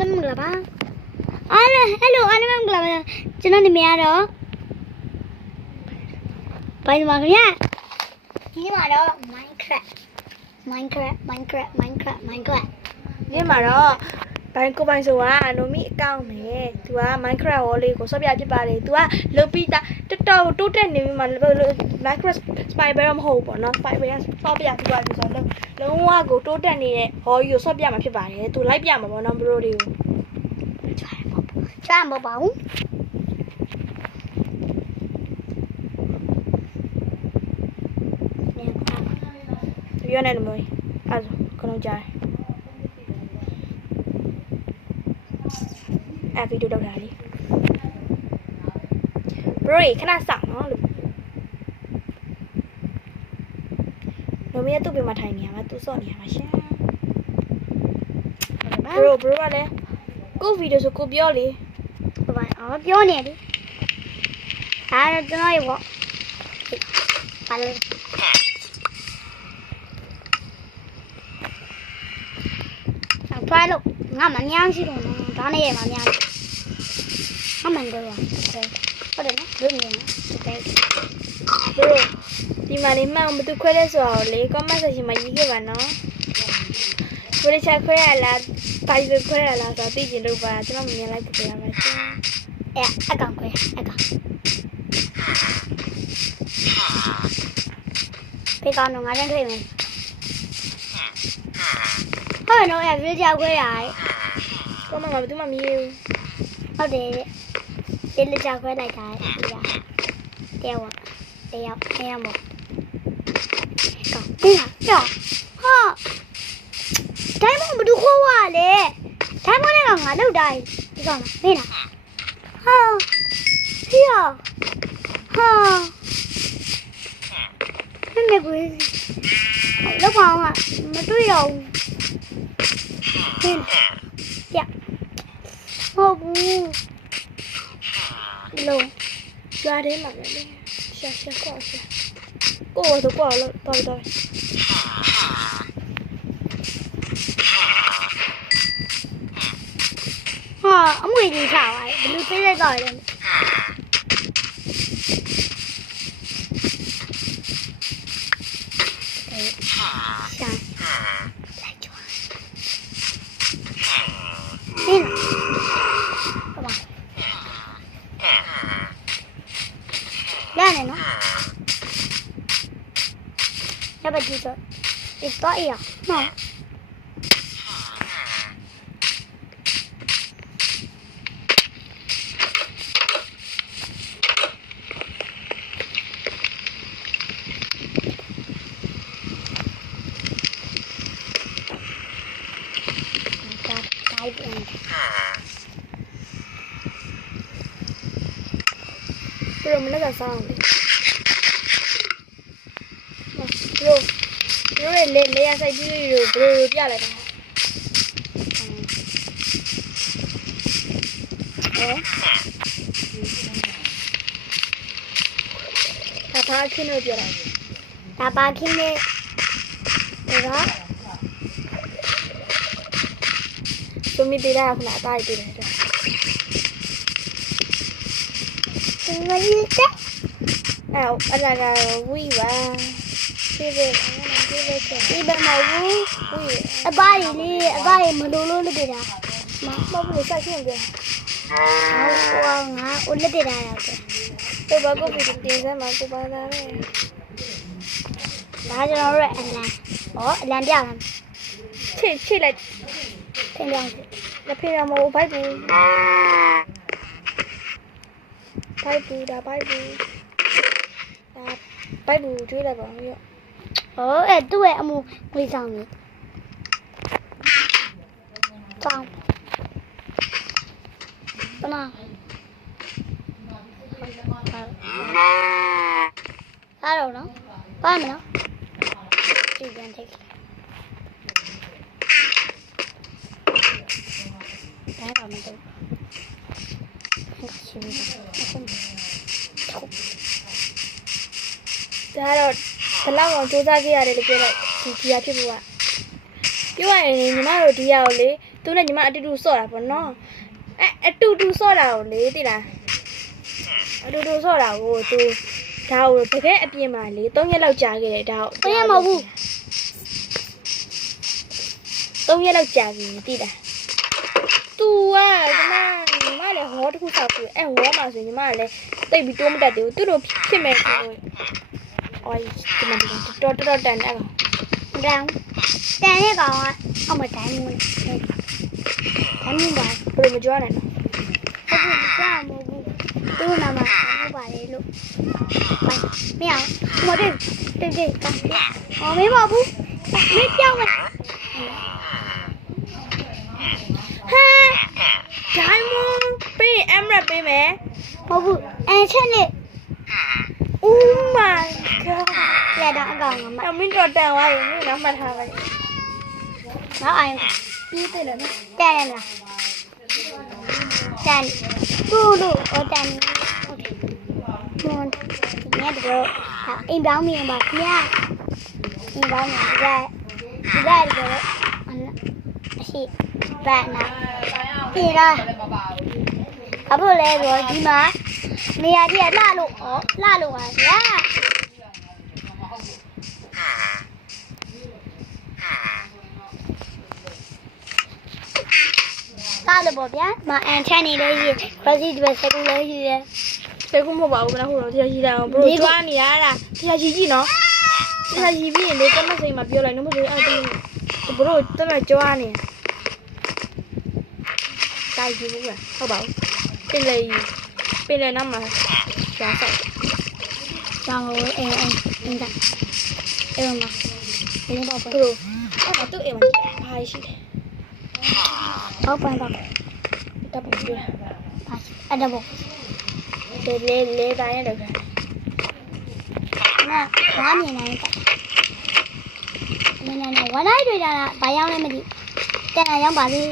အားလုံးမင်္ဂလာပါအားလုံးဟယ်လိုအားလုံးမင်္ဂလာပါကျွန်တော်နာမည်ကတော့ဘိုင်မာခင်ဗျာဒီမှာတော့ Minecraft ဒီမှာတော့ဘိုင်ကိုပိုင်ဆိုတာအနိုမီအကောင့်နဲ့သူက Minecraft ဝေါ်လေးကိုဆော့ပြဖြစ်ပါတယ်သူကလုတ်ပြီးတာတော်တော်တိုးတက်နေပြီမှ Minecraft Spider မဟုတ်ဘူးပေါ့နော် Spider ဆော့ပြပြီးသွားပြီဆိုတော့လုံးဝကိုတိုးတက်နေတဲ့ဟော်ကြီးကိုဆော့ပြမှာဖြစ်ပါတယ်သူလိုက်ပြမှာပေါ့နော်ဘရိုတွေကို ချမ်းမပါဘူးပြောနေတယ်မို့အဲ့ဒါခလုံးကြားအဲ့ဗီဒီယိုလောက်တာလေဘရိုခဏစောင့်နော်လို့နိုမီးသူ့ပြင်မှာထိုင်နေရမှာသူစော့နေရမှာရှင်ဘရိုကလည်းကိုဗီဒီယိုဆိုကိုပြောလေ ဘာအော်ပြောနေတယ်အားကျွန်တော်ရေပေါ့ပါလို့ထွားလို့ငါမညမ်းရှိတော့နော်ဒါနဲ့ရမညမ်းအမှန်တော့ဟုတ်တယ်နော်ဘယ်လိုလဲတဲ့ ဘရိုဒီမှာလေးမှန်ဘသူခွဲလဲဆိုတော့လေ comment section မှာရေးခဲ့ပါနော်ဘယ်ချက်ခွဲရလားတိုင်ခွဲရလားဆိုတော့သိချင်လို့ပါကျွန်တော်မြင်လိုက်ပြရပါရှင်အကောင်ခွဲအကောင်ဖေကောင်တော့ငါတန်းထွက်မယ်ဟုတ်တော့အဲ့ဒီကြောက်ခွဲရတယ် ကောမငါဘသူမှမရေးဘူး ဟုတ်တယ်ဒီလက်ကြောက်ခွဲလိုက်တာဒီကတရားမို့ကောင်းပြီတော့ဟာတိုင်းမဘသူခိုးွားလေတိုင်းမနဲ့ကငါလောက်တိုင်းဒီကောင်မင်းလားဟာဟီယာဟာမင်းလည်းကိုလောက်ပါအောင်မတွေ့တော့ဘူးဟင်းပြဟုတ်ဘူးလုံးရွာထဲမှာလေရှာကောက်ရှာကိုတော့ကောက်လို့တော်ဟာအမွေကြီးချပါဘယ်လိုသိလိုက်တော့လဲရှာလိုက်ကြွားဟင်းကမရနေနော်ရပါကြည့်တော့ဒီတော့ရနော်ဘရိုမနေ့ကစားအောင်လေဘရိုလေရဆိုင်ပြီးဘရိုပြလိုက်တာဒါပါခင်းလို့ပြလိုက်ဒါပါခင်းနဲ့ဒါသူမိသေးတာခုနအသားရည်သေးတယ်ငါရေးတဲ့အဲ့ဒါကဝီပါဒီဘက်ဒီဘက်မှာဝီအပါရီလေးအပါရီမလို့လို့လက်တာမဟုတ်ဘူးဆက်ရှင်းပြန်ဟောငါဦးလက်တာရတယ်တော့ဘာကိုပြီးတင်စမ်းမှာကိုပါလာတယ်ဒါကျွန်တော်တို့အလံအလံပြမယ်ချိလိုက်ထင်းပြောင်းလက်ဖေးရမဟုတ်ဘိုက်ဘူးဘိုက်ဘူးဒါကျွေးလိုက်ပါဦးရောသူ့ရဲ့အမှုငွေဆောင်ကြီးတောင်းပနာအားတော့နော်ပါမနော်ဒီပြန်ထိတ်ဒါပါမတော့ရှိပြီဒါတော့ဘလောက်အောင်စူးစမ်းခဲ့ရတယ်လို့ပြောလိုက်ဒီကြီးရဖြစ်ဖို့ကပြောရရင်ညီမတို့ဒီရကိုလေ သူနဲ့ညီမအတူတူဆော့တာပေါ့နော်အတူတူဆော့တာကိုလေသိလားအတူတူဆော့တာကိုသူဒါကိုတကယ်အပြင်မှာလေ3ရက်လောက်ကြာခဲ့တယ်ဒါကို 3ရက်မဟုတ်ဘူး 3ရက်လောက်ကြာပြီသိလားသူကညီမလည်းဟောတစ်ခုဆောက်ပြီးဟောမှာဆိုညီမကလည်းတိတ်ပြီးတိုးမတက်သေးဘူးသူတို့ဖြစ်မဲ့သူအော်ဒီမှာတော်တန်အဲ့ကောင် တန်ရဲ့ကောင်ကအမတိုင်းဘူးတိုင်းဘူးပါ ဘယ်လိုမကြွားနိုင်လဲ ဟုတ်ဘူးကြားမဟုတ်ဘူးသူ့နာမဟုတ်ပါလေလို့မရမတဲ့တဲ့ကောင်အော်မေးပါဘူးမေးပြောင်းမယ် ဟမ်ဒိုင်မွန်ပေးအမ်ရက်ပေးမယ် ဟုတ်ဘူးချက်နဲ့ Oh my god ရတာအကောင်ကမ အမင်းတော့တန်သွားရင်မင်းနောက်မှတ်ထားပါလေ နောက်အိုင် ပြီးသေးတယ်နော် တန်ရမလားတန်သူ့လို့တန်โอเคမွန်ဒီနေ့တော့အိမ်ပေါင်းမြင်ပါခင်ဗျာအိမ်ပေါင်းမြင်ကြဒီကဒီကတော့အရှိဗတ်နာပြေးလားအခုလဲဆိုဒီမှာနေရာကြီးလှလို့လှလို့ပါဗျာလှလို့ပေါ့ဗျာမအန်ချန်နေလေးကြီးခရစီဒီဘက်စကူလေးကြီးရဲ့ ဆဲခုမဟုတ်ပါဘူးမလားဟိုတော့တရားရှိတာဘရိုကြွားနေရတာတရားရှိကြည့်နော်တရားရှိပြီးရင်လေတမစိန်မှာပြောလိုက်နော်မလို့အဲ့ဒီဘရိုတမကြွားနေတိုက်ကြည့်ဘူးဟုတ်ပါဘူးပြင်လေနားမှာကြွားဆိုင် ကျောင်းကိုအင်းဒါအဲ့မှာဘယ်တော့ ဘရိုအဲ့ဒါသူ့အိမ်မှာဘာရှိလဲ တော့ပန်းတော့ တပ်ပေါ်ပြ အဲ့ဒါပေါ့ လေတိုင်းရတယ်ဗျာ နာဘာမြင်နိုင်တယ်နည်းဝမ်းလိုက်တွေ့တာဘာရောက်လဲမသိတဲ့နာရောက်ပါလေ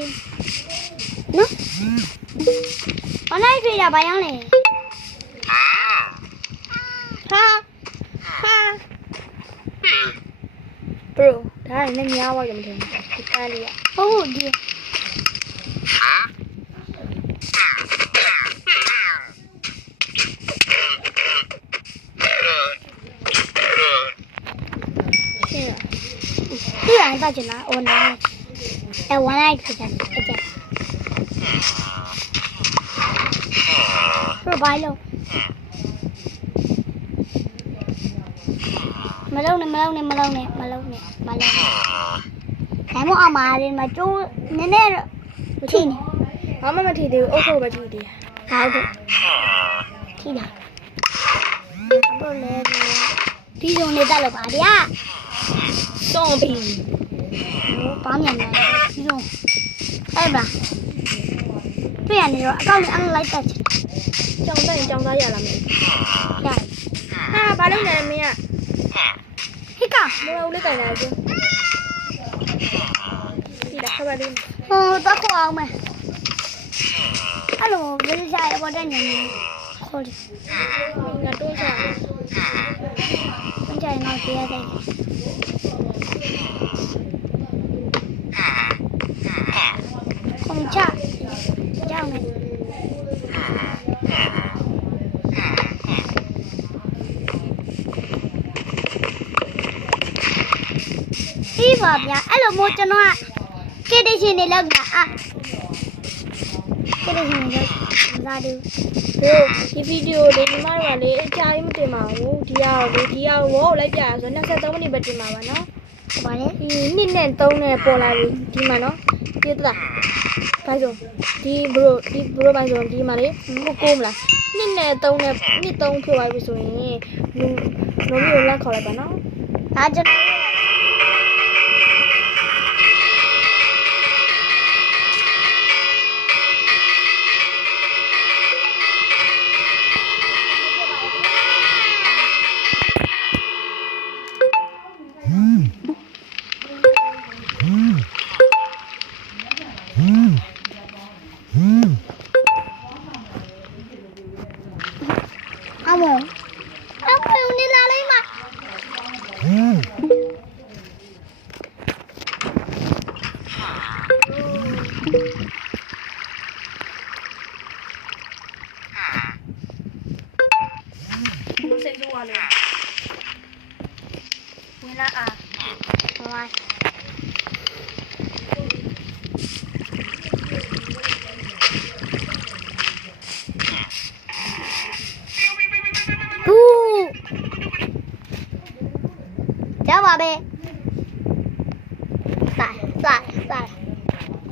နော်ဝမ်းလိုက်တွေ့တာဘာရောက်လဲ ဟာဘရိုဒါနဲ့များသွားကြမထင်ဘူးဒီကလေးက ဟုတ်ဟုတ်ဒီဒီအန်တာကျနာအိုနာဝမ်းလိုက်တွေ့တာအကျဘယ်လိုမလုံးနဲ့ဒါမှမအမားလေးမကျိုးနည်းနည်းထိနေ ဘာမှမထီသေးဘူးအုပ်ချုပ်ပဲထီသေး ဟုတ်ကဲ့ထိတာဘလို့လဲဒီလိုနေတတ်လို့ပါဗျာ စောင်းပြီ ဘာမြန်လဲဒီလိုအဲ့ပါတွေ့ရနေတော့အကောင့်နဲ့အန်လိုက်တက်ချင် ကြောင်တိုင်းကြောင်သားရလာမယ် ရတယ် ဟာဘာလုပ်နေလဲမင်းက ဟိက မလို့လေးတိုင်လာချင်းဒီလားခါပါလေး ဟိုတော့ခေါ်အောင်မယ်အဲ့လိုဘယ်စားရပေါ်တဲ့ညနေခေါ်တယ် ငါတွန်းချာ ဘယ်ကြိုင်တော့ပြရတယ်ခုံချကြောင်းမယ်ဒီပါဗျာအဲ့လိုမျိုးကျွန်တော်ကကေတရှင်နေလောက်တာကေတရှင်နေလောက်လာတယ် ဒီဗီဒီယိုလေးညီမတို့ကလေအကြာကြီးမတင်ပါဘူးဒီရောဝေါ့လိုက်ပြရဆို23မိနစ်ပဲတင်ပါပါနော် ဘာလဲ ဒီနှစ်နဲ့3နဲ့ပေါ်လာပြီဒီမှာနော်ပြသလားဘာလို့ဒီဘရိုပိုင်းဆိုဒီမှာလေကိုမလားနှစ်နဲ့3နဲ့နှစ်3ဖြစ်သွားပြီဆိုရင်လုံးမျိုးလန့်ခေါ်လိုက်ပါနော် ဒါကျွန်တော်အမေနေလာလိုက်မှာ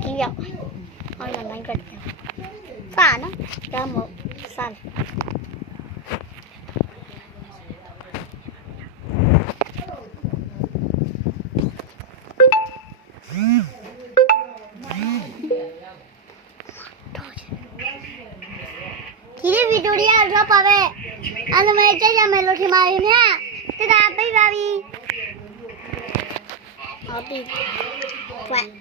ကြီးရောက်အော်လာ Minecraft စာနော်ဒါမှမဟုတ်စာဒီဗီဒီယိုလေးကတော့ပါပဲအားလုံးပဲကြည့်ရမယ်လို့ထင်ပါတယ်ဗျာတဒါပြပါပြီဟုတ်ပြီ